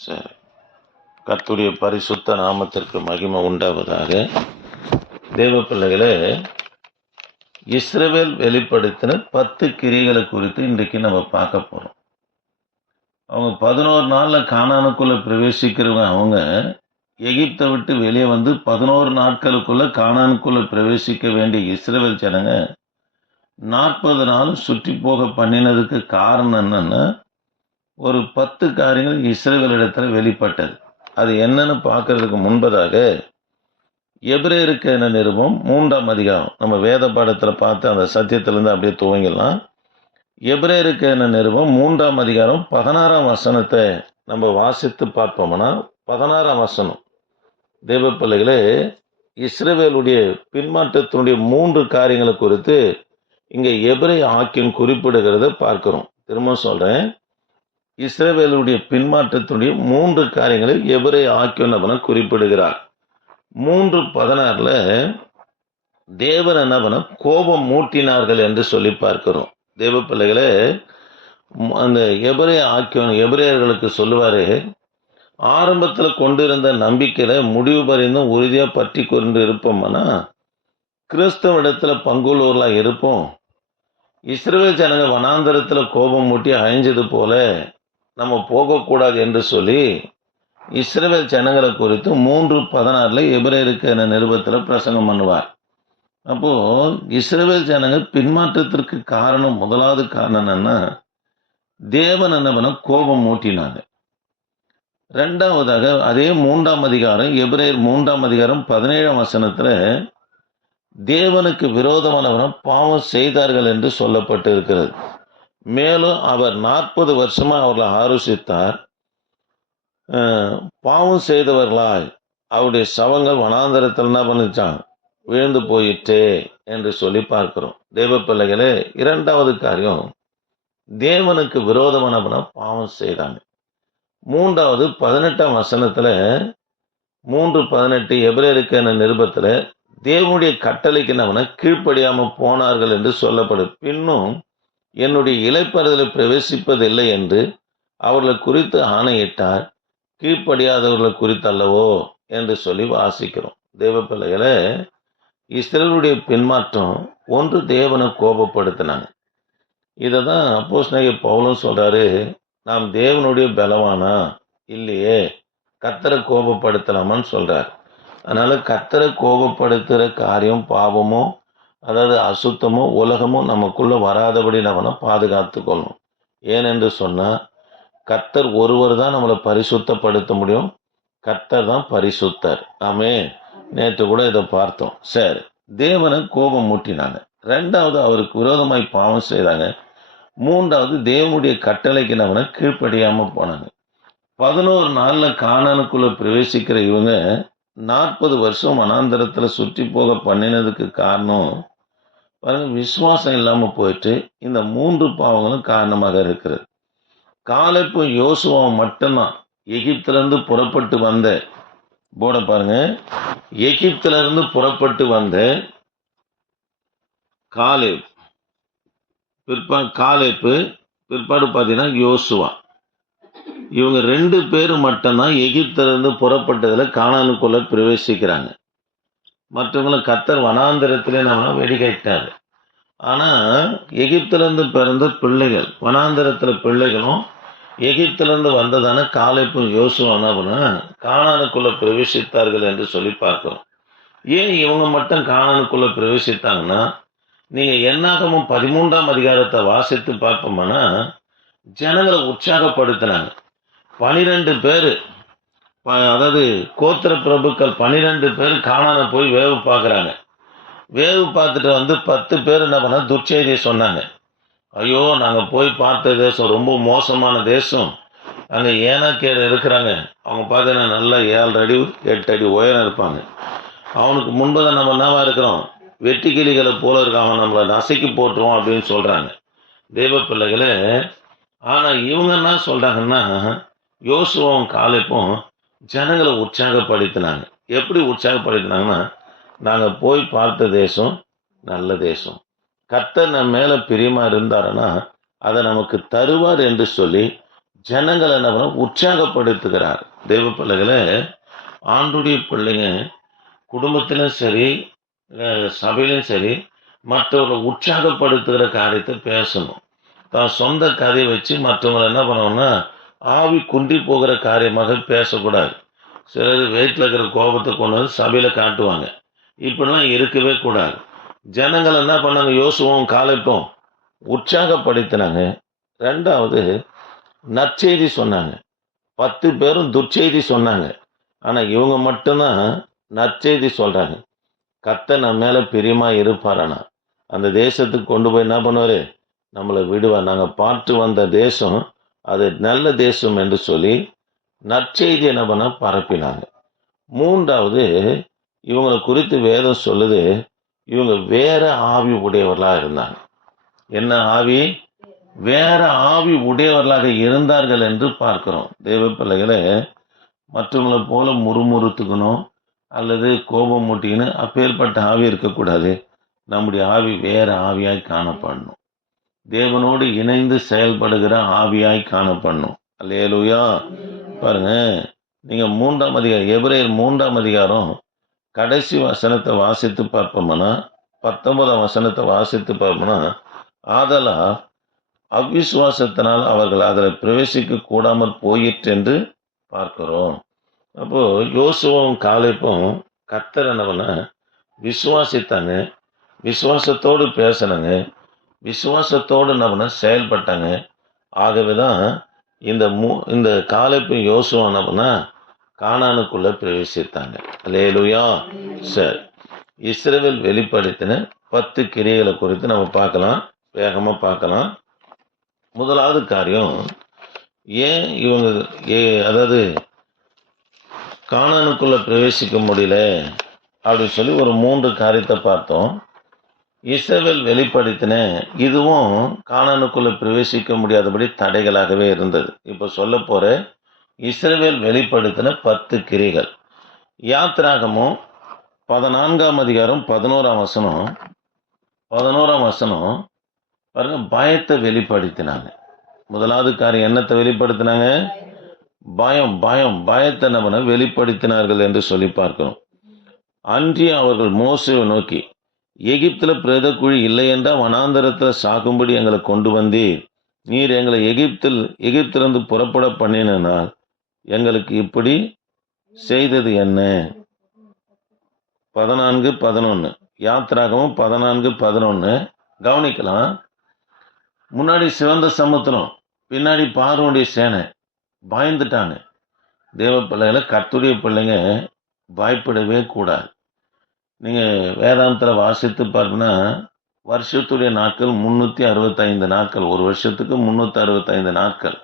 சரி கத்துடைய பரிசுத்த நாமத்திற்கு மகிமை உண்டாவதாக. தேவ பிள்ளைகளே இஸ்ரேவேல் வெளிப்படுத்தின பத்து கிரிகளை குறித்து இன்றைக்கு நம்ம பார்க்க போகிறோம் அவங்க பதினோரு நாளில் காணானுக்குள்ளே பிரவேசிக்கிறவங்க அவங்க எகிப்தை விட்டு வெளியே வந்து பதினோரு நாட்களுக்குள்ளே காணானுக்குள்ளே பிரவேசிக்க வேண்டிய இஸ்ரேவேல் ஜனங்க நாற்பது நாள் சுற்றி போக பண்ணினதுக்கு காரணம் என்னென்னா ஒரு பத்து காரியங்கள் இஸ்ரேவலிடத்தில் வெளிப்பட்டது. அது என்னன்னு பார்க்கறதுக்கு முன்பதாக எபிரேருக்கு என்ன நிருபம்? மூன்றாம் அதிகாரம். நம்ம வேத பாடத்தில் பார்த்து அந்த சத்தியத்திலேருந்து அப்படியே துவங்கிடலாம். எபிரேருக்கு என்ன நிருபம்? மூன்றாம் அதிகாரம் பதினாறாம் வசனத்தை நம்ம வாசித்து பார்ப்போம்னா பதினாறாம் வசனம். தெய்வ பிள்ளைகளே இஸ்ரேவேலுடைய பின்மாற்றத்தினுடைய மூன்று காரியங்களை குறித்து இங்கே எபிரே ஆக்கியம் குறிப்பிடுகிறத பார்க்குறோம். திரும்ப சொல்கிறேன் இஸ்ரவேலுடைய பின்மாற்றத்துடைய மூன்று காரியங்களை எவரே ஆக்கியோன்னு குறிப்பிடுகிறார் மூன்று பதினாறுல தேவன் என்னவன கோபம் மூட்டினார்கள் என்று சொல்லி பார்க்கிறோம். தேவ பிள்ளைகளே அந்த எபரே ஆக்கியோன் எபிரேயர்களுக்கு சொல்லுவாரு ஆரம்பத்தில் கொண்டிருந்த நம்பிக்கையில முடிவு பரிந்தும் உறுதியாக பற்றி கொண்டு இருப்போம்னா கிறிஸ்தவ இடத்துல பங்குள்ளவர்களா இருப்போம். இஸ்ரேல் ஜனங்க வனாந்தரத்தில் கோபம் மூட்டி அழிஞ்சது போல நம்ம போகக்கூடாது என்று சொல்லி இஸ்ரேல் ஜனங்களை குறித்து மூன்று பதினாறுல எபிரேருக்கு என நிருபத்தில் பிரசங்கம் பண்ணுவார். அப்போது இஸ்ரேல் ஜனங்கள் பின்மாற்றத்திற்கு காரணம் முதலாவது காரணம் என்னன்னா தேவன் என்ன கோபம் மூட்டினாங்க ரெண்டாவதாக அதே மூன்றாம் அதிகாரம் எபிரேர் மூன்றாம் அதிகாரம் பதினேழாம் வசனத்தில் தேவனுக்கு விரோதமானவன பாவம் செய்தார்கள் என்று சொல்லப்பட்டு இருக்கிறது மேலும் அவர் நாற்பது வருஷமாக அவர்களை ஆலோசித்தார் பாவம் செய்தவர்களாய் அவருடைய சவங்கள் வனாந்தரத்தில் என்ன பண்ணிச்சான்? விழுந்து போயிற்றே என்று சொல்லி பார்க்கிறோம். தேவ பிள்ளைகளே இரண்டாவது காரியம் தேவனுக்கு விரோதமான பாவம் செய்தாங்க மூன்றாவது பதினெட்டாம் வசனத்தில் மூன்று பதினெட்டு எபிரேருக்கு என நிருபத்தில் தேவனுடைய கட்டளைக்கு நம்மன கீழ்ப்படியாமல் போனார்கள் என்று சொல்லப்படும். பின்னும் என்னுடைய இலைப்பறுதலை பிரவேசிப்பதில்லை என்று அவர்களை குறித்து ஆணையிட்டார். கீழ்ப்படியாதவர்களை குறித்தல்லவோ என்று சொல்லி வாசிக்கிறோம். தேவ பிள்ளைகளை இஸ்ரேலுடைய பின்மாற்றம் ஒன்று தேவனை கோபப்படுத்தினாங்க. இதை தான் அப்போஸ் பவுலும் சொல்கிறாரு நாம் தேவனுடைய பலவானா? இல்லையே கத்தரை கோபப்படுத்தலாமான்னு சொல்கிறார் அதனால் கத்தரை கோபப்படுத்துகிற காரியம் பாவமோ அதாவது அசுத்தமோ உலகமோ நமக்குள்ளே வராதபடி நம்மனால் பாதுகாத்துக்கொள்ளணும் ஏனென்று சொன்னால் கத்தர் ஒருவர் தான் நம்மளை பரிசுத்தப்படுத்த முடியும். கத்தர் தான் பரிசுத்தர். ஆமே நேற்று கூட இதை பார்த்தோம். சரி. தேவனை கோபம் மூட்டினாங்க. ரெண்டாவது அவருக்கு விரோதமாய் பாவம் செய்தாங்க. மூன்றாவது தேவனுடைய கட்டளைக்கு நம்மளை கீழ்ப்படியாமல் போனாங்க. பதினோரு நாளில் காணனுக்குள்ளே பிரவேசிக்கிற இவங்க நாற்பது வருஷம் வனாந்தரத்தில் சுற்றி போக பண்ணினதுக்கு காரணம் பாருங்க விசுவாசம் இல்லாமல் போயிட்டு இந்த மூன்று பாவங்களும் காரணமாக இருக்கிறது. காலைப்பும் யோசுவா மட்டும்தான். எகிப்திலிருந்து புறப்பட்டு வந்த போட பாருங்க. எகிப்திலிருந்து புறப்பட்டு வந்த காலேப். பிற்பாடு காலேப்பு பிற்பாடு பார்த்தீங்கன்னா யோசுவா. இவங்க ரெண்டு பேரும் மட்டும்தான் எகிப்திலிருந்து புறப்பட்டதில் காணானுக்குள்ளே பிரவேசிக்கிறாங்க. மற்றவங்களும் கத்தர் வனாந்திரத்திலே நம்மளை வெடிகைட்டாரு ஆனால் எகிப்திலேருந்து பிறந்த பிள்ளைகள் வனாந்திரத்தில் பிள்ளைகளும் எகிப்திலேருந்து வந்ததான காலைப்பும் யோசுவா என்ன பிரவேசித்தார்கள் என்று சொல்லி பார்க்கிறோம். ஏன் இவங்க மட்டும் காணானுக்குள்ளே பிரவேசித்தாங்கன்னா நீங்கள் என்னாகமும் பதிமூன்றாம் அதிகாரத்தை வாசித்து பார்ப்போம்னா ஜனங்களை உற்சாகப்படுத்தினாங்க பனிரெண்டு பேர் அதாவது கோத்திர பிரபுக்கள் பன்னிரெண்டு பேர் காணான போய் வேவு பார்க்குறாங்க. வேவு பார்த்துட்டு வந்து பத்து பேர் என்ன பண்ண துர்ச்செய்தியை சொன்னாங்க. ஐயோ நாங்கள் போய் பார்த்த தேசம் ரொம்ப மோசமான தேசம். அங்கே ஏனாக்கேர் இருக்கிறாங்க. அவங்க பார்த்தீங்கன்னா நல்லா ஏழு அடி எட்டு அடி உயரம் இருப்பாங்க. அவனுக்கு முன்பதை நம்ம என்னவா இருக்கிறோம்? வெட்டி கிளிகளை போல இருக்க? நம்மளை நசுக்கி போட்டுருவோம் அப்படின்னு சொல்கிறாங்க தெய்வ பிள்ளைகளே ஆனால் இவங்க என்ன சொல்கிறாங்கன்னா யோசுவும் காலைப்பும் ஜனங்களை உற்சாகப்படுத்தினாங்க. எப்படி உற்சாகப்படுத்தினாங்கன்னா நாங்கள் போய் பார்த்த தேசம் நல்ல தேசம். கத்தர் நம்ம மேலே பிரியமாக இருந்தாருன்னா அதை நமக்கு தருவார் என்று சொல்லி ஜனங்களை என்ன பண்ண உற்சாகப்படுத்துகிறார். தெய்வ பிள்ளைகளை ஆண்டுடைய பிள்ளைங்க குடும்பத்திலும் சரி சபையிலும் சரி மற்றவர்களை உற்சாகப்படுத்துகிற காரியத்தை பேசணும். தான் சொந்த கதையை வச்சு மற்றவங்களை என்ன பண்ணணும்னா ஆவி குன்றி போகிற காரியமாக பேசக்கூடாது. சிலர் வீட்டில் இருக்கிற கோபத்தை கொண்டு வந்து சபையில் காட்டுவாங்க. இப்படிலாம் இருக்கவே கூடாது. ஜனங்கள் என்ன பண்ணாங்க? யோசுவோம் காலைப்போம் உற்சாகப்படுத்தினாங்க. ரெண்டாவது நற்செய்தி சொன்னாங்க. பத்து பேரும் துர்ச்செய்தி சொன்னாங்க. ஆனால் இவங்க மட்டும்தான் நற்செய்தி சொல்கிறாங்க கத்தை நம்ம மேலே பிரியமாக இருப்பாரானா? அந்த தேசத்துக்கு கொண்டு போய் என்ன பண்ணுவார்? நம்மளை விடுவார். நாங்கள் பார்த்து வந்த தேசம் அது நல்ல தேசம் என்று சொல்லி நற்செய்தி என்ன பண்ண பரப்பினாங்க. மூன்றாவது இவங்களை குறித்து வேதம் சொல்லுது இவங்க வேற ஆவி உடையவர்களாக இருந்தாங்க. என்ன ஆவி? வேற ஆவி உடையவர்களாக இருந்தார்கள் என்று பார்க்கிறோம். தேவ பிள்ளைகளை மற்றவங்களை போல முறுமுறுத்துக்கணும் அல்லது கோபம் மூட்டிக்கணும் அப்பேற்பட்ட ஆவி இருக்கக்கூடாது. நம்முடைய ஆவி வேற ஆவியாய் காணப்படணும். தேவனோடு இணைந்து செயல்படுகிற ஆவியாய் காணப்படணும். அல்லேலுயா. பாருங்க நீங்க மூன்றாம் அதிகாரம் எபிரேயர் மூன்றாம் அதிகாரம் கடைசி வசனத்தை வாசித்து பார்ப்போம்னா பத்தொன்பதாம் வசனத்தை வாசித்து பார்ப்போம்னா ஆதலா அவ்விசுவாசத்தினால் அவர்கள் அதில் பிரவேசிக்க கூடாமல் போயிற்று என்று பார்க்கிறோம். அப்போ யோசுவும் காலைப்பும் கத்தர் என்னவன விசுவாசித்தாங்க விசுவாசத்தோடு பேசினாங்க விசுவாசத்தோடு என்ன செயல்பட்டாங்க. ஆகவே தான் இந்த மூ இந்த காலைப்பு யோசுவானவனா காணானுக்குள்ளே பிரவேசித்தாங்க. லேலுயா சரி இஸ்ரேவில் வெளிப்படுத்தின பத்து கிரியைகளை குறித்து நம்ம பார்க்கலாம். வேகமாக பார்க்கலாம். முதலாவது காரியம் ஏன் இவங்க ஏ அதாவது காணானுக்குள்ளே பிரவேசிக்க முடியல அப்படின்னு சொல்லி ஒரு மூன்று காரியத்தை பார்த்தோம். இஸ்ரவேல் வெளிப்படுத்தின இதுவும் காணனுக்குள்ளே பிரவேசிக்க முடியாதபடி தடைகளாகவே இருந்தது. இப்போ சொல்ல போகிற இஸ்ரவேல் வெளிப்படுத்தின பத்து கிரிகள். யாத்ராகமும் பதினான்காம் அதிகாரம் பதினோராம் வசனம் பதினோராம் வசனம் பாருங்க பயத்தை வெளிப்படுத்தினாங்க. முதலாவது காரியம் என்னத்தை வெளிப்படுத்தினாங்க? பயம் பயம் பயத்தை நம்ம வெளிப்படுத்தினார்கள் என்று சொல்லி பார்க்கணும். அன்றி அவர்கள் மோசையை நோக்கி எகிப்தில் பிரேத குழி இல்லை என்றால் வனாந்தரத்தில் சாகும்படி எங்களை கொண்டு வந்தீர். நீர் எங்களை எகிப்தில் எகிப்திலிருந்து புறப்பட பண்ணினால் எங்களுக்கு இப்படி செய்தது என்ன? பதினான்கு பதினொன்று யாத்திராகவும் பதினான்கு பதினொன்று கவனிக்கலாம். முன்னாடி சிவந்த சமுத்திரம் பின்னாடி பார்வனுடைய சேனை. பயந்துட்டாங்க தேவ பிள்ளைகளை கத்துடைய பிள்ளைங்க பயப்படவே கூடாது. நீங்கள் வேதாந்தத்தில் வாசித்து பார்த்தீங்கன்னா வருஷத்துடைய நாட்கள் முந்நூற்றி அறுபத்தைந்து நாட்கள். ஒரு வருஷத்துக்கு முந்நூற்றி அறுபத்தைந்து நாட்கள்.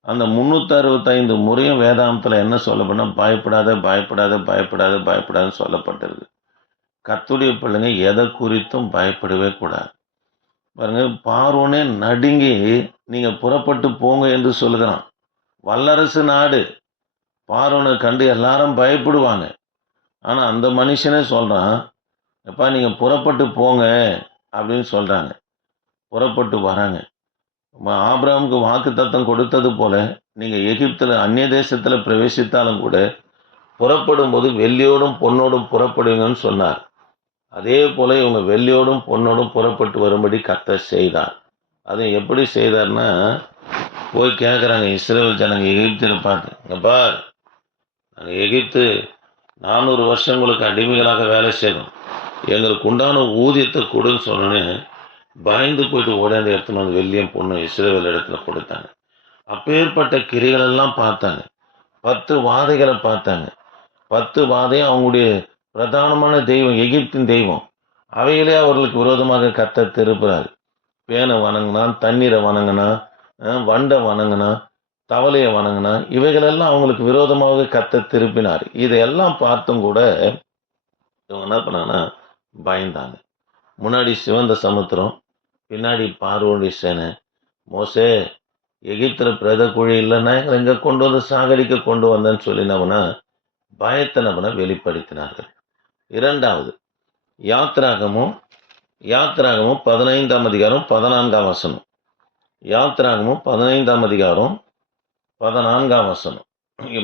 அந்த முந்நூற்றி அறுபத்தைந்து முறையும் வேதாந்தத்தில் என்ன சொல்லப்படனா பயப்படாத பயப்படாத பயப்படாத பயப்படாதுன்னு சொல்லப்பட்டிருக்கு. கத்துடைய பிள்ளைங்க எதை குறித்தும் பயப்படவே கூடாது. பாருங்க பார்வனே நடுங்கி நீங்கள் புறப்பட்டு போங்க என்று சொல்லுகிறான். வல்லரசு நாடு. பார்வனை கண்டு எல்லாரும் பயப்படுவாங்க. ஆனால் அந்த மனுஷனே சொல்கிறான் எப்பா நீங்கள் புறப்பட்டு போங்க அப்படின்னு சொல்கிறாங்க புறப்பட்டு வராங்க. ஆப்ராமுக்கு வாக்கு தத்தம் கொடுத்தது போல் நீங்கள் எகிப்தில் அந்நிய தேசத்தில் பிரவேசித்தாலும் கூட புறப்படும் போது வெள்ளியோடும் பொண்ணோடும் புறப்படுங்கன்னு சொன்னார். அதே போல் இவங்க வெள்ளியோடும் பொண்ணோடும் புறப்பட்டு வரும்படி கர்த்தர் செய்தார். அது எப்படி செய்தார்னா போய் கேட்குறாங்க இஸ்ரேல் ஜனங்க எகிப்தில் பார்த்து இங்க பார் நாங்கள் எகிப்து நானூறு வருஷங்களுக்கு அடிமைகளாக வேலை செய்யணும் எங்களுக்கு உண்டான ஊதியத்தை கொடுன்னு சொன்னோன்னே பயந்து போயிட்டு ஓடாந்து எடுத்துன்னு வந்து வெள்ளியும் பொண்ணு இஸ்ரேல் இடத்துல கொடுத்தாங்க. அப்பேற்பட்ட கிரிகளெல்லாம் பார்த்தாங்க. பத்து வாதைகளை பார்த்தாங்க. பத்து வாதையும் அவங்களுடைய பிரதானமான தெய்வம் எகிப்தின் தெய்வம். அவைகளே அவர்களுக்கு விரோதமாக கத்த திருப்புறாரு பேனை வணங்கினா தண்ணீரை வணங்கினா வண்டை வணங்கினா தவளையை வணங்கினா இவைகளெல்லாம் அவங்களுக்கு விரோதமாக கத்த திருப்பினார். இதையெல்லாம் பார்த்தும் கூட இவங்க என்ன பண்ணாங்கன்னா பயந்தாங்க. முன்னாடி சிவந்த சமுத்திரம் பின்னாடி பார்வோண்டி சேனை. மோசே எகிப்தில் பிரத குழி இல்லைன்னா எங்கே இங்கே கொண்டு வந்து சாகடிக்க கொண்டு வந்தேன்னு சொல்லி பயத்தனவனை பயத்தை வெளிப்படுத்தினார்கள். இரண்டாவது யாத்ராகமும் யாத்ராகமும் பதினைந்தாம் அதிகாரம் பதினான்காம் வசனம். யாத்ராகமும் பதினைந்தாம் அதிகாரம் பதினான்காம் வசனம்.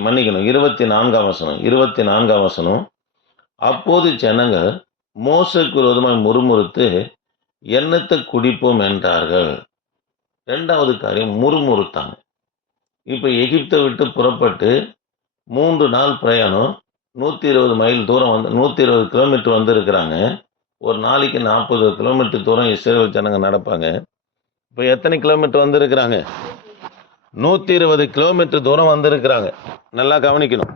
மன்னிக்கணும். இருபத்தி நான்காம் வசனம். இருபத்தி நான்காம் வசனம். அப்போது ஜனங்கள் மோசக்கு விரோதமாய் முறுமுறுத்து எண்ணத்தை குடிப்போம் என்றார்கள். ரெண்டாவது காரியம் முறுமுறுத்தாங்க. இப்போ எகிப்தை விட்டு புறப்பட்டு மூன்று நாள் பிரயாணம் நூற்றி இருபது மைல் தூரம் வந்து நூற்றி இருபது கிலோமீட்டர் வந்திருக்கிறாங்க. ஒரு நாளைக்கு நாற்பது கிலோமீட்டர் தூரம் இஸ்ரேல் ஜனங்க நடப்பாங்க. இப்போ எத்தனை கிலோமீட்டர் வந்திருக்கிறாங்க? நூற்றி இருபது கிலோமீட்டர் தூரம் வந்திருக்கிறாங்க. நல்லா கவனிக்கணும்.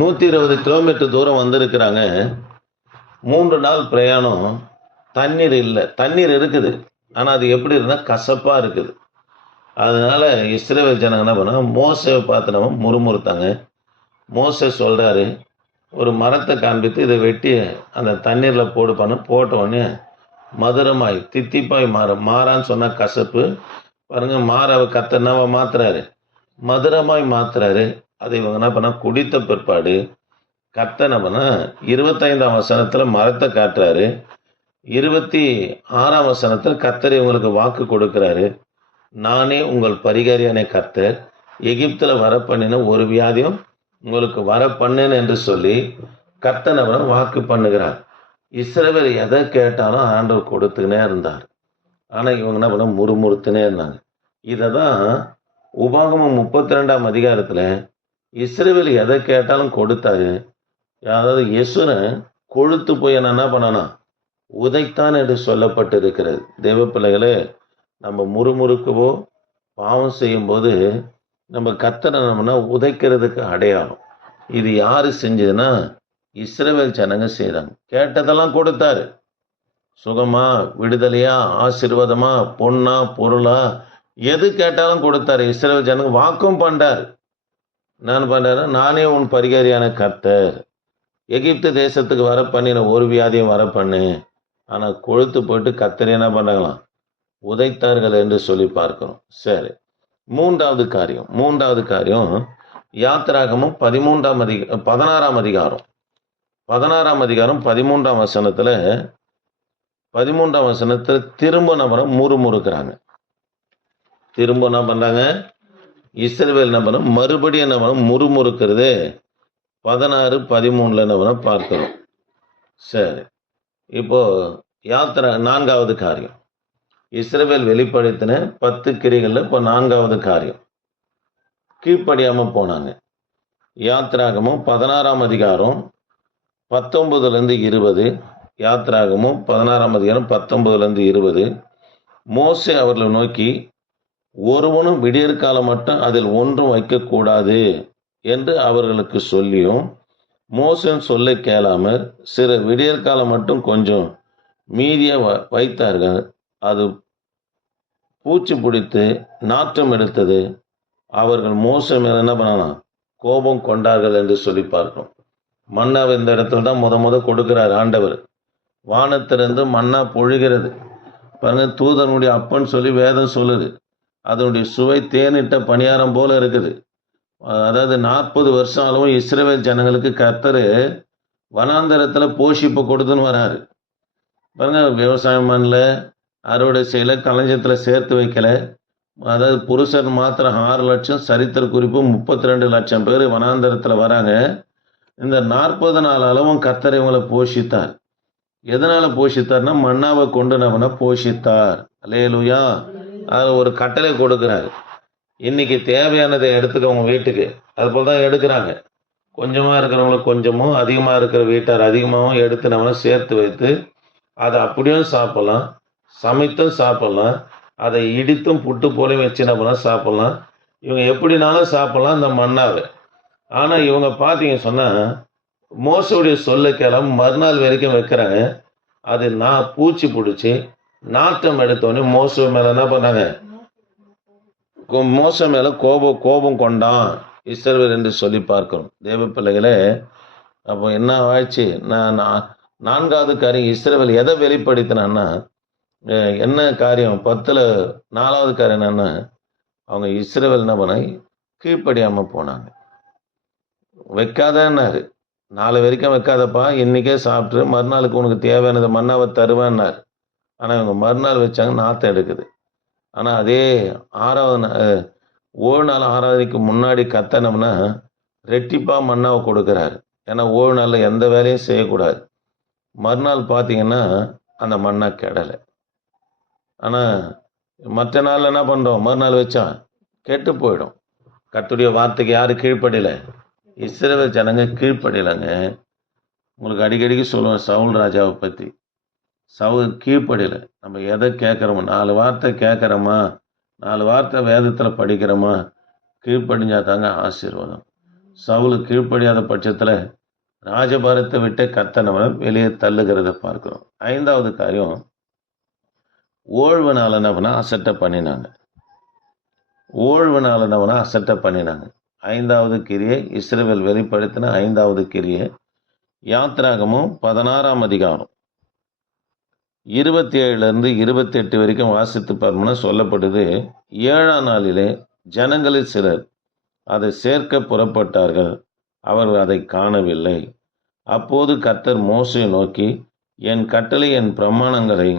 நூற்றி இருபது கிலோமீட்டர் தூரம் வந்திருக்கிறாங்க. மூன்று நாள் பிரயாணம் தண்ணீர் இல்லை. தண்ணீர் இருக்குது. ஆனால் அது எப்படி இருந்தால் கசப்பாக இருக்குது. அதனால இஸ்ரேல் ஜனங்க என்ன பண்ணாங்க மோசை பார்த்து நம்ம முறுமுறுத்தாங்க. மோசை சொல்கிறாரு ஒரு மரத்தை காண்பித்து இதை வெட்டி அந்த தண்ணீரில் போடுப்பானு போட்ட உடனே மதுரமாய் தித்திப்பாய் மாறும் மாறான்னு சொன்னால் கசப்பு. பாருங்க மாறாவை கத்தனாவை மாத்துறாரு. மதுரமாய் மாத்துறாரு. அதை இவங்க என்ன பண்ணா குடித்த பிற்பாடு கத்தனவனா இருபத்தைந்தாம் வசனத்தில் மரத்தை காட்டுறாரு. இருபத்தி ஆறாம் வசனத்தில் கத்தர் இவங்களுக்கு வாக்கு கொடுக்குறாரு. நானே உங்கள் பரிகாரியான கத்தர் எகிப்தில் வர பண்ணின ஒரு வியாதியும் உங்களுக்கு வர பண்ணேன் என்று சொல்லி கத்தனவன் வாக்கு பண்ணுகிறார். இஸ்ரவேல் எதை கேட்டாலும் ஆண்டவர் கொடுத்துக்கினே இருந்தார். ஆனால் இவங்க என்ன பண்ண முறுமுறுத்துனே இருந்தாங்க. இதை தான் உபாகமம் முப்பத்தி ரெண்டாம் அதிகாரத்தில் இஸ்ரேவேல் எதை கேட்டாலும் கொடுத்தாரு. அதாவது யசுனை கொழுத்து போய் என்ன என்ன பண்ணனா உதைத்தான் என்று சொல்லப்பட்டு இருக்கிறது தெய்வ பிள்ளைகளே நம்ம முறுமுறுக்கவோ பாவம் செய்யும்போது நம்ம கத்தனை நம்மனா உதைக்கிறதுக்கு அடையாளம். இது யார் செஞ்சதுன்னா இஸ்ரவேல் ஜனங்க செய்கிறாங்க கேட்டதெல்லாம் கொடுத்தாரு. சுகமா விடுதலையா ஆசீர்வாதமா பொண்ணா பொருளா எது கேட்டாலும் கொடுத்தாரு. இஸ்ரவேல் ஜனங்க வாக்கும் பண்ணார் நான் பண்ணாரு நானே உன் பரிகாரியான கர்த்தர். எகிப்து தேசத்துக்கு வர பண்ணின ஒரு வியாதியும் வர பண்ணு. ஆனால் கொழுத்து போயிட்டு கத்தர் என்ன பண்ணாங்களாம் உதைத்தார்கள் என்று சொல்லி பார்க்கிறோம் சரி. மூன்றாவது காரியம். மூன்றாவது காரியம் யாத்திராகமும் பதிமூன்றாம் அதிக பதினாறாம் அதிகாரம். பதினாறாம் அதிகாரம் பதிமூன்றாம் வசனத்தில் பதிமூன்றாம் வசனத்தில் திரும்ப நம்ம முறுமுறுக்கிறாங்க. திரும்ப என்ன பண்ணுறாங்க இஸ்ரவேல் என்ன பண்ண மறுபடியும் என்ன பண்ண முறுமுறுக்கிறது. பதினாறு பதிமூணில் என்ன பண்ண பார்க்கிறோம் சரி. இப்போது யாத்திரை நான்காவது காரியம். இஸ்ரவேல் வெளிப்படுத்தின பத்து கிரிகளில் இப்போ நான்காவது காரியம். கீழ்ப்படியாமல் போனாங்க. யாத்திராகமும் பதினாறாம் அதிகாரம் பத்தொன்பதுலேருந்து இருபது யாத்ராகமும் பதினாறாம் அதிகாரம் பத்தொன்பதுலேருந்து இருபது. மோசே அவர்களை நோக்கி ஒருவனும் விடியற்காலம் மட்டும் அதில் ஒன்றும் வைக்கக்கூடாது என்று அவர்களுக்கு சொல்லியும் மோசன் சொல்ல கேளாமல் சில விடியற்காலம் மட்டும் கொஞ்சம் மீதியை வ வைத்தார்கள். அது பூச்சி பிடித்து நாற்றம் எடுத்தது. அவர்கள் மோசம் என்ன பண்ணலாம்? கோபம் கொண்டார்கள் என்று சொல்லி பார்க்கணும். மன்னா இந்த இடத்துல தான் முத முத கொடுக்குறார் ஆண்டவர். வானத்திலிருந்து மன்னா பொழுகிறது. பாருங்க தூதனுடைய அப்பன்னு சொல்லி வேதம் சொல்லுது. அதனுடைய சுவை தேனிட்ட பணியாரம் போல இருக்குது. அதாவது நாற்பது வருஷம் அளவும் இஸ்ரேல் ஜனங்களுக்கு கர்த்தர் வனாந்தரத்தில் போஷிப்பு கொடுத்துன்னு வராரு. பாருங்க விவசாயம் பண்ணல அறுவடை செய்யல களஞ்சத்தில் சேர்த்து வைக்கல. அதாவது புருஷன் மாத்திரம் ஆறு லட்சம் சரித்திர குறிப்பு முப்பத்தி ரெண்டு லட்சம் பேர் வனாந்தரத்தில் வராங்க. இந்த நாற்பது நாள் அளவும் கர்த்தர் இவங்களை போஷித்தார். எதனால போஷித்தார்னா மன்னாவை கொண்டு நம்மனை போஷித்தார். அலையலுயா அதில் ஒரு கட்டளை கொடுக்குறாரு. இன்னைக்கு தேவையானதை எடுத்துக்கவங்க வீட்டுக்கு. அது போல் தான் எடுக்கிறாங்க. கொஞ்சமாக இருக்கிறவங்களுக்கு கொஞ்சமும் அதிகமாக இருக்கிற வீட்டார் அதிகமாகவும் எடுத்து நம்மளை சேர்த்து வைத்து அதை அப்படியும் சாப்பிட்லாம். சமைத்தும் சாப்பிட்லாம். அதை இடித்தும் புட்டு போலையும் வச்சு நம்மளாம் சாப்பிட்லாம். இவங்க எப்படினாலும் சாப்பிட்லாம் இந்த மண்ணாவை ஆனால் இவங்க பார்த்தீங்க சொன்னால் மோசவுடைய சொல்ல மறுநாள் வரைக்கும் வைக்கிறாங்க. அது நான் பூச்சி பிடிச்சி நாட்டம் எடுத்தோடனே மோச மேலே என்ன பண்ணாங்க? கோ- மோச மேலே கோபம் கோபம் கொண்டான். இஸ்ரவேல் என்று சொல்லி பார்க்கிறோம். தேவ பிள்ளைகளே அப்போ என்ன ஆயிடுச்சு? நான் நான் நான்காவது காரியம் இஸ்ரவேல் எதை வெளிப்படுத்தினான்னா என்ன காரியம்? பத்தில் நாலாவது காரியம் என்னன்னா அவங்க இஸ்ரவேல் என்ன பண்ண கீழ்ப்படியாமல் போனாங்க. வைக்காதன்னாரு. நாலு வரைக்கும் வைக்காதப்பா இன்றைக்கே சாப்பிட்டு மறுநாளுக்கு உனக்கு தேவையானது மண்ணாவை தருவேன்னார். ஆனால் இவங்க மறுநாள் வச்சாங்க நாற்றம் எடுக்குது. ஆனால் அதே ஆறாவது ஓழு நாள் ஆறாவதுக்கு முன்னாடி கத்தனம்னா ரெட்டிப்பாக மண்ணாவை கொடுக்குறாரு. ஏன்னா ஓழு நாளில் எந்த வேலையும் செய்யக்கூடாது. மறுநாள் பார்த்தீங்கன்னா அந்த மண்ணா கெடலை. ஆனால் மற்ற நாளில் என்ன பண்ணுறோம் மறுநாள் வச்சா கெட்டு போயிடும். கத்துடைய வார்த்தைக்கு யாரும் கீழ்ப்படலை இஸ்ரேல் ஜனங்க கீழ்ப்படியலைங்க. உங்களுக்கு அடிக்கடிக்கு சொல்லுவேன் சவுல் ராஜாவை பற்றி சவுல் கீழ்ப்படியலை. நம்ம எதை கேட்குறோமோ? நாலு வார்த்தை கேட்குறோமா? நாலு வார்த்தை வேதத்தில் படிக்கிறோமா? கீழ்ப்படிஞ்சா தாங்க ஆசீர்வாதம். சவுல் கீழ்ப்படியாத பட்சத்தில் ராஜபாரத்தை விட்டு கத்தனவனை வெளியே தள்ளுகிறத பார்க்குறோம். ஐந்தாவது காரியம் ஓழ்வு என்ன அசட்டை பண்ணினாங்க. ஓழ்வு என்ன அசட்டை பண்ணினாங்க. ஐந்தாவது கிரியை இஸ்ரேவேல் வெளிப்படுத்தின ஐந்தாவது கிரியை யாத்ராகமும் பதினாறாம் அதிகாரம். இருபத்தி ஏழுலேருந்து இருபத்தி எட்டு வரைக்கும் வாசித்து பார்ப்போம்னா சொல்லப்படுது ஏழாம் நாளிலே ஜனங்களில் சிலர் அதை சேர்க்க புறப்பட்டார்கள் அவர்கள் அதை காணவில்லை. அப்போது கர்த்தர் மோசையை நோக்கி என் கட்டளை என் பிரமாணங்களை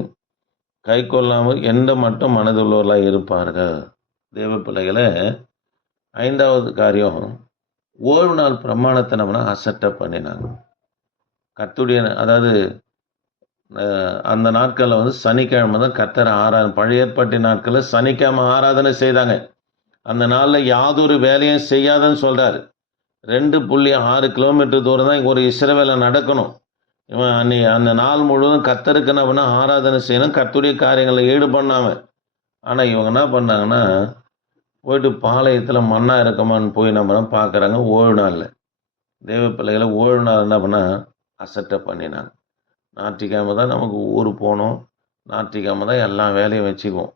கை கொள்ளாமல் எந்த மட்டும் மனதுள்ளவர்களாக இருப்பார்கள்? தேவ பிள்ளைகளை ஐந்தாவது காரியம் ஓய்வு நாள் பிரமாணத்தை நம்ம அசட்டை பண்ணினாங்க. கத்துடைய அதாவது அந்த நாட்களில் வந்து சனிக்கிழமை தான் கத்தர் ஆராதனை பழைய ஏற்பாட்டு நாட்களில் சனிக்கிழமை ஆராதனை செய்தாங்க. அந்த நாளில் யாதொரு வேலையும் செய்யாதன்னு சொல்கிறாரு ரெண்டு புள்ளி ஆறு கிலோமீட்டர் தூரம் தான் ஒரு இஸ்ரவேலை நடக்கணும். இவன் அன்னி அந்த நாள் முழுவதும் கத்தருக்கு என்ன ஆராதனை செய்யணும் கத்துடைய காரியங்களில் ஈடுபடாமல் ஆனால் இவங்க என்ன பண்ணாங்கன்னா போயிட்டு பாளையத்தில் மண்ணா இருக்கமான்னு போய் நம்ம பார்க்குறாங்க ஓழு நாளில் தேவ பிள்ளைகளை ஓழு நாள் என்ன பண்ணால் அசட்டை பண்ணினாங்க. ஞாயிற்றுக்கிழமை தான் நமக்கு ஊர் போகணும். ஞாயிற்றுக்கிழமை தான் எல்லா வேலையும் வச்சுக்குவோம்.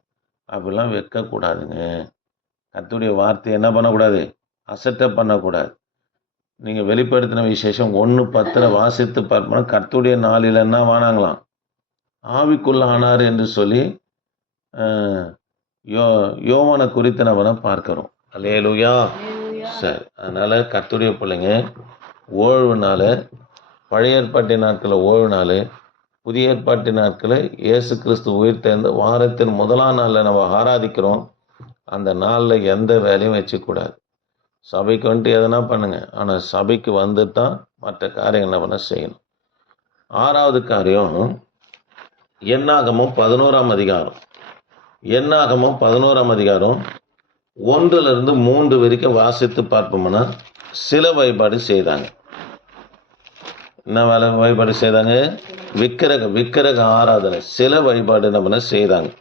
அப்படிலாம் வைக்கக்கூடாதுங்க. கத்துடைய வார்த்தை என்ன பண்ணக்கூடாது? அசட்டை பண்ணக்கூடாது. நீங்கள் வெளிப்படுத்தின விசேஷம் ஒன்று பத்தில் வாசித்து பார்ப்போம்னா கர்த்துடைய நாளில் என்ன வானாங்களாம் ஆவிக்குள்ள ஆனார் என்று சொல்லி யோ யோவானை குறித்து நம்ம பார்க்கிறோம். அல்லேலூயா. சரி அதனால் கர்த்துடைய பிள்ளைங்க ஓய்வு நாள் பழைய ஏற்பாட்டு நாட்களில் ஓய்வு நாள் புதிய ஏற்பாட்டு நாட்களில் இயேசு கிறிஸ்து உயிர்த்தெழுந்த வாரத்தின் முதலாம் நாளில் நம்ம ஆராதிக்கிறோம். அந்த நாளில் எந்த வேலையும் வச்சுக்கூடாது சபைக்கு வந்துட்டு எதனா பண்ணுங்க. ஆனால் சபைக்கு வந்து தான் மற்ற காரியங்கள் என்ன பண்ண செய்யணும். ஆறாவது காரியம் எண்ணாகமும் பதினோராம் அதிகாரம். என்னாகமோ பதினோராம் அதிகாரம் ஒன்றிலிருந்து மூன்று வரைக்கும் வாசித்து பார்ப்போம்னா சில வழிபாடு செய்தாங்க. என்ன வேலை வழிபாடு செய்தாங்க? விக்கிரக விக்கிரக ஆராதனை. சில வழிபாடு என்ன செய்தாங்க.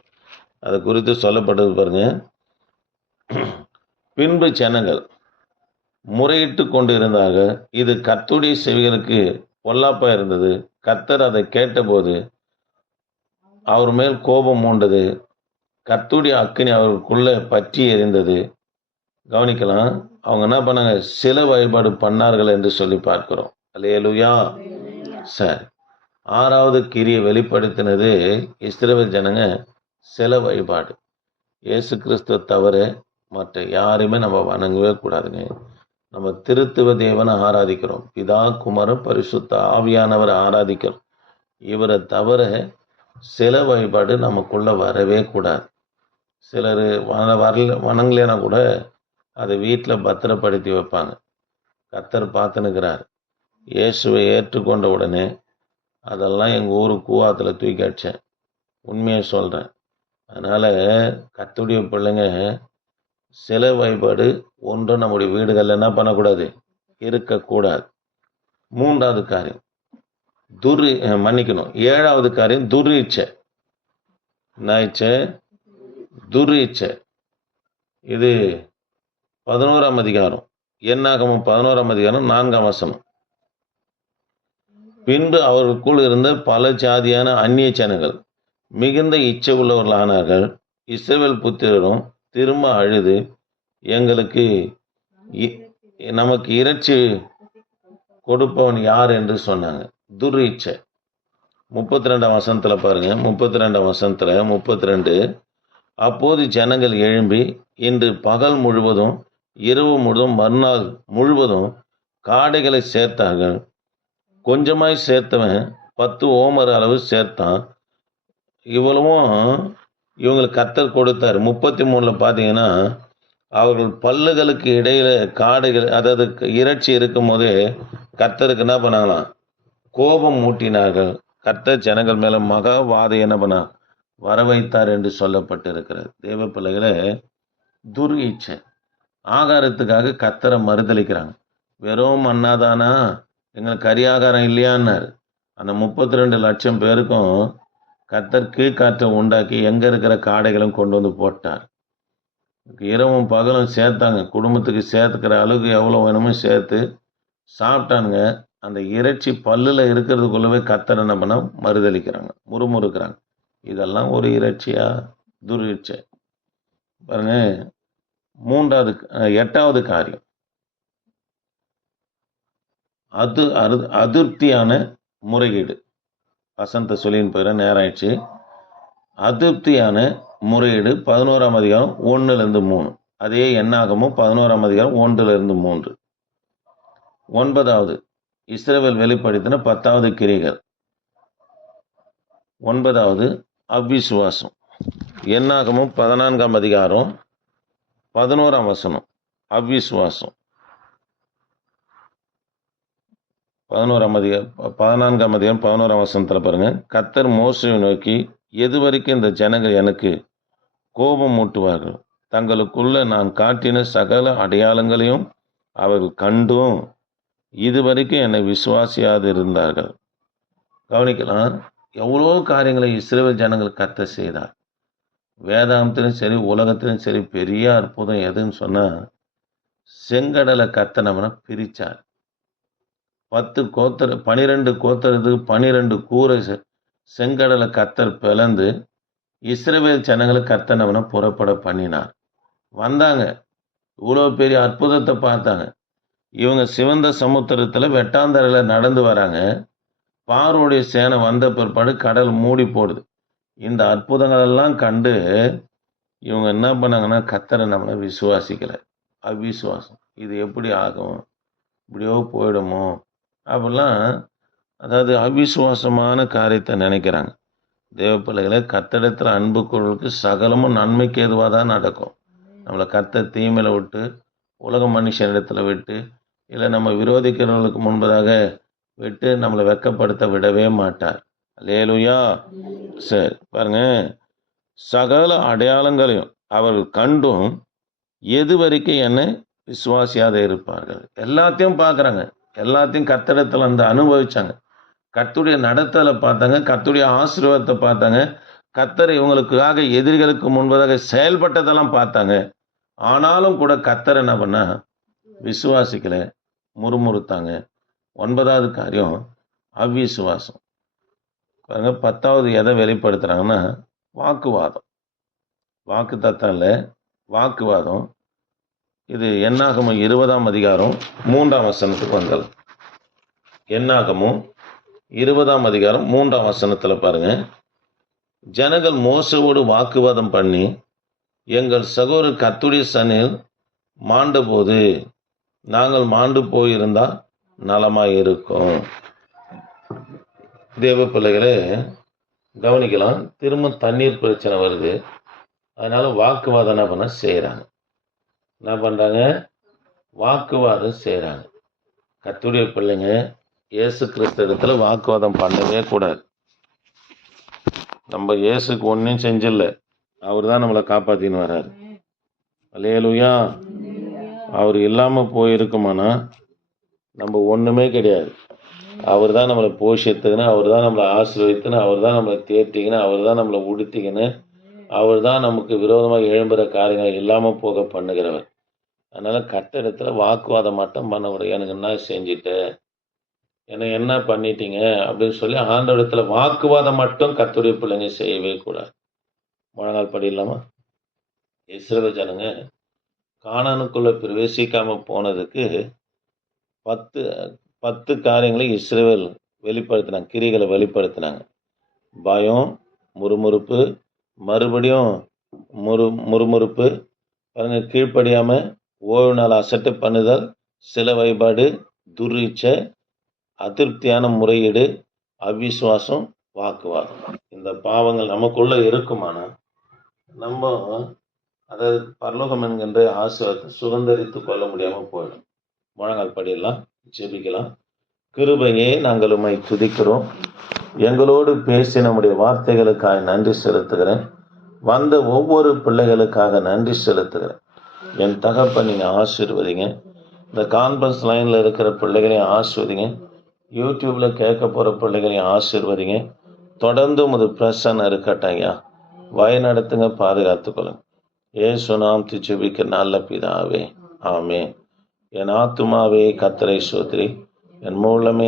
அது குறித்து சொல்லப்பட்டது பாருங்க. பின்பு ஜனங்கள் முறையிட்டு கொண்டு இருந்தாங்க இது கத்துடைய செவிகளுக்கு பொல்லாப்பா இருந்தது. கத்தர் அதை கேட்டபோது அவர் மேல் கோபம் மூண்டது கர்த்துடைய அக்கினி அவர்களுக்குள்ள பற்றி எரிந்தது. கவனிக்கலாம் அவங்க என்ன பண்ணாங்க? சில வழிபாடு பண்ணார்கள் என்று சொல்லி பார்க்கிறோம். அல்லேலூயா. சரி. ஆறாவது கிரியை வெளிப்படுத்தினது இஸ்ரவேல் ஜனங்க சில வழிபாடு. இயேசு கிறிஸ்துவ தவிர மற்ற யாரையுமே நம்ம வணங்கவே கூடாதுங்க. நம்ம திருத்துவ தேவனை ஆராதிக்கிறோம். பிதா குமரன் பரிசுத்த ஆவியானவரை ஆராதிக்கிறோம். இவரை தவிர சில வழிபாடு நமக்குள்ள வரவே கூடாது. சிலர் வர வரல வணங்கலைன்னா கூட அதை வீட்டில் பத்திரப்படுத்தி வைப்பாங்க. கத்தர் பார்த்துனுக்கிறார் இயேசுவை ஏற்றுக்கொண்ட உடனே அதெல்லாம் எங்கள் ஊர் கூவாத்தில் தூக்கி அடித்தேன் உண்மையை சொல்கிறேன் அதனால் கத்துடைய பிள்ளைங்க சில வழிபாடு ஒன்றும் நம்முடைய வீடுகளில் என்ன பண்ணக்கூடாது? இருக்கக்கூடாது. மூன்றாவது காரியம். துர் மன்னிக்கணும். ஏழாவது காரியம் துர்ரீச்சை என்ன இச்சை துர்ரீச்சை இது பதினோராம் அதிகாரம். என்னாகமும் பதினோராம் அதிகாரம் நான்காம் வசனம். பின்பு அவர்களுக்குள் இருந்த பல ஜாதியான அந்நிய ஜனங்கள் மிகுந்த இச்சை உள்ளவர்களானார்கள். இஸ்ரேல் புத்திரரும் திரும்ப அழுது எங்களுக்கு இ- நமக்கு இறைச்சி கொடுப்பவன் யார் என்று சொன்னாங்க. துர்ரீச்சை முப்பத்தி ரெண்டாம் வசனத்தில் பாருங்கள் முப்பத்தி ரெண்டாம் வசனத்தில் முப்பத்தி ரெண்டு அப்போது ஜனங்கள் எழும்பி இன்று பகல் முழுவதும் இரவு முழுவதும் மறுநாள் முழுவதும் காடைகளை சேர்த்தார்கள். கொஞ்சமாய் சேர்த்தவன் பத்து ஓமர் அளவு சேர்த்தான். இவ்வளவும் இவங்களுக்கு கத்தர் கொடுத்தார். முப்பத்தி மூணில் பார்த்தீங்கன்னா அவர்கள் பல்லுகளுக்கு இடையில காடைகள் அதாவது இறைச்சி இருக்கும் போதே கத்தருக்கு என்ன பண்ணாங்களாம்? கோபம் மூட்டினார்கள் கர்த்தர் ஜனங்கள் மேலே மகா வாதை என்ன பண்ணா வர வைத்தார் என்று சொல்லப்பட்டிருக்கிறது. தேவ பிள்ளைகளை துர் இச்சை ஆகாரத்துக்காக கத்தரை மறுதளிக்கிறாங்க வெறும் மண்ணாதானா எங்களுக்கு கறி ஆகாரம் இல்லையான்னாரு. அந்த முப்பத்தி ரெண்டு லட்சம் பேருக்கும் கத்தர் கீழ்காற்றை உண்டாக்கி எங்கே இருக்கிற காடைகளும் கொண்டு வந்து போட்டார். இரவும் பகலும் சேர்த்தாங்க. குடும்பத்துக்கு சேர்த்துக்கிற அளவுக்கு எவ்வளோ வேணுமோ சேர்த்து சாப்பிட்டானுங்க. அந்த இறைச்சி பல்லில் இருக்கிறதுக்குள்ளவே கத்தர் என்ன பண்ண? மறுதளிக்கிறாங்க முறுமுறுக்கிறாங்க. இதெல்லாம் ஒரு இறைச்சியா? துரிச்சை பாருங்க. மூன்றாவது எட்டாவது காரியம். அது அரு அதிருப்தியான முறையீடு வசந்த சொல்லின்னு போயிட நேரம் ஆயிடுச்சு அதிருப்தியான முறையீடு பதினோராம் அதிகாரம் ஒன்றுலேருந்து மூணு. அதே எண்ணாகமும் பதினோராம் அதிகாரம் ஒன்றுலேருந்து மூன்று. ஒன்பதாவது இஸ்ரவேல் வெளிப்படுத்தின பத்தாவது கிரிகள் ஒன்பதாவது அவ்விசுவாசம் என்னாகமும் பதினான்காம் அதிகாரம் பதினோராம் வசனம். அவ்விசுவாசம் பதினோராம் அதிகாரம் பதினான்காம் அதிகாரம் பதினோராம் வசனத்தில் பாருங்க. கத்தர் மோசையை நோக்கி எது வரைக்கும் இந்த ஜனங்கள் எனக்கு கோபம் மூட்டுவார்கள்? தங்களுக்குள்ள நான் காட்டின சகல அடையாளங்களையும் அவர்கள் கண்டும். இதுவரைக்கும் என்னை விசுவாசியாது இருந்தார்கள் கவனிக்கலாம். எவ்வளோ காரியங்களை இஸ்ரேல் ஜனங்கள் கத்த செய்தார். வேதாந்தத்திலும் சரி உலகத்திலும் சரி பெரிய அற்புதம் எதுன்னு சொன்னால் செங்கடலை கத்தனவனை பிரித்தார் பத்து கோத்தர் பனிரெண்டு கோத்தரத்துக்கு பனிரெண்டு கூரை செங்கடலை கத்தர் பிளந்து இஸ்ரவேல் ஜனங்களை கத்தனவனை புறப்பட பண்ணினார். வந்தாங்க. இவ்வளோ பெரிய அற்புதத்தை பார்த்தாங்க. இவங்க சிவந்த சமுத்திரத்தில் வெட்டாந்தரையில் நடந்து வராங்க. பார்வோடைய சேனை வந்த பிற்பாடு கடல் மூடி போடுது. இந்த அற்புதங்களெல்லாம் கண்டு இவங்க என்ன பண்ணாங்கன்னா கத்தரை நம்மளை விசுவாசிக்கலை. அவிசுவாசம். இது எப்படி ஆகும்? இப்படியோ போயிடுமோ? அப்படிலாம் அதாவது அவிசுவாசமான காரியத்தை நினைக்கிறாங்க. தேவ பிள்ளைகளை கத்தடத்தில் அன்பு குரலுக்கு சகலமும் நன்மைக்கு எதுவாக தான் நடக்கும். நம்மளை கத்த தீமையில விட்டு உலக மனுஷனிடத்தில் விட்டு இல்லை நம்ம விரோதிக்கிறவர்களுக்கு முன்பதாக விட்டு நம்மளை வெட்கப்படுத்த விடவே மாட்டார். லேலுயா சரி பாருங்க. சகல அடையாளங்களையும் அவர்கள் கண்டும் எது வரைக்கும் என்ன விசுவாசியாத இருப்பார்கள்? எல்லாத்தையும் பார்க்குறாங்க. எல்லாத்தையும் கத்தடத்தில் அந்த அனுபவிச்சாங்க. கத்துடைய நடத்தலை பார்த்தாங்க கத்துடைய ஆசீர்வாதத்தை பார்த்தாங்க. கத்தர் இவங்களுக்காக எதிரிகளுக்கு முன்பதாக செயல்பட்டதெல்லாம் பார்த்தாங்க. ஆனாலும் கூட கத்தர் என்ன பண்ணா விசுவாசிக்கலை முறுமுறுத்தாங்க. ஒன்பதாவது காரியம் அவ்விசுவாசம் பாருங்க பத்தாவது எதை வெளிப்படுத்துகிறாங்கன்னா வாக்குவாதம். வாக்கு தத்தம் இல்லை வாக்குவாதம். இது என்னாகமும் இருபதாம் அதிகாரம் மூன்றாம் வசனத்துக்கு வந்தது என்னாகமும் இருபதாம் அதிகாரம் மூன்றாம் வசனத்தில் பாருங்க ஜனங்கள் மோசவோடு வாக்குவாதம் பண்ணி எங்கள் சகோதரர் கத்துடைய சனில் மாண்டபோது நாங்கள் மாண்டு போயிருந்தால் நலமாய் இருக்கும் தேவ பிள்ளைகளே கவனிக்கலாம் திரும்ப தண்ணீர் பிரச்சனை வருது. அதனால வாக்குவாதம் என்ன பண்ண செய்கிறாங்க என்ன பண்ணுறாங்க வாக்குவாதம் செய்கிறாங்க கத்துடைய பிள்ளைங்க இயேசு கிறிஸ்து இடத்துல வாக்குவாதம் பண்ணவே கூடாது. நம்ம இயேசுக்கு ஒன்றும் செஞ்சில்ல. அவர் தான் நம்மளை காப்பாற்றின்னு வர்றாரு. அல்லேலூயா அவர் இல்லாமல் போயிருக்குமானா நம்ம ஒன்றுமே கிடையாது. அவர் தான் நம்மளை போஷித்துக்கின்னு அவர் தான் நம்மளை ஆசீர்வதித்துன்னு அவர் தான் நம்மளை தேர்த்திக்கின்னு அவர் தான் நம்மளை உடுத்திக்கின்னு அவர் தான் நமக்கு விரோதமாக எழும்புகிற காரியங்கள் இல்லாமல் போக பண்ணுகிறவர். அதனால் கட்டிடத்துல வாக்குவாதம் மட்டும் பண்ண முடியும் எனக்கு என்ன செஞ்சுட்டு? என்னை என்ன பண்ணிட்டீங்க? அப்படின்னு சொல்லி ஆண்ட இடத்துல வாக்குவாதம் மட்டும் கத்துடைய பிள்ளைங்க செய்யவே கூடாது. முழங்கால் படி இல்லாமல் இஸ்ரேல் ஜனங்க காணானுக்குள்ளே பிரவேசிக்காமல் போனதுக்கு பத்து பத்து காரியங்களை இஸ்ரேல் வெளிப்படுத்தினாங்க கிரிகளை வெளிப்படுத்தினாங்க. பயம் முறுமுறுப்பு மறுபடியும் முறு முறுமுறுப்பு பாருங்கள் கீழ்ப்படியாமல் ஓய்வு நாள் அசட்டு பண்ணுதல் சில வழிபாடு துர்ரீச்சை அதிருப்தியான முறையீடு அவிசுவாசம் வாக்குவாதம். இந்த பாவங்கள் நமக்குள்ளே இருக்குமானா? நம்ம அதாவது பரலோகம் என்கின்ற ஆசிரியத்தை சுதந்திரித்து கொள்ள முடியாமல் போயிடும். முழங்கால் படியெல்லாம் ஜெபிக்கலாம். கிருபையே நாங்கள் உண்மை துதிக்கிறோம். எங்களோடு பேசி நம்முடைய வார்த்தைகளுக்காக நன்றி செலுத்துகிறேன். வந்த ஒவ்வொரு பிள்ளைகளுக்காக நன்றி செலுத்துகிறேன். என் தகப்பை நீங்கள் ஆசீர்வதிங்க. இந்த கான்பரன்ஸ் லைனில் இருக்கிற பிள்ளைகளையும் ஆசீர்வதிங்க. யூடியூப்பில் கேட்க போகிற பிள்ளைகளையும் ஆசீர்வதிங்க. தொடர்ந்து உமது பிரசன்னம் இருக்கட்டையா வய நடத்துங்க பாதுகாத்துக்கொள்ளுங்க. ஏ சுனாம் திச்சுபிக்க நல்ல பிதாவே. ஆமே என் ஆத்துமாவே கத்தரை சோத்ரி என் மூலமே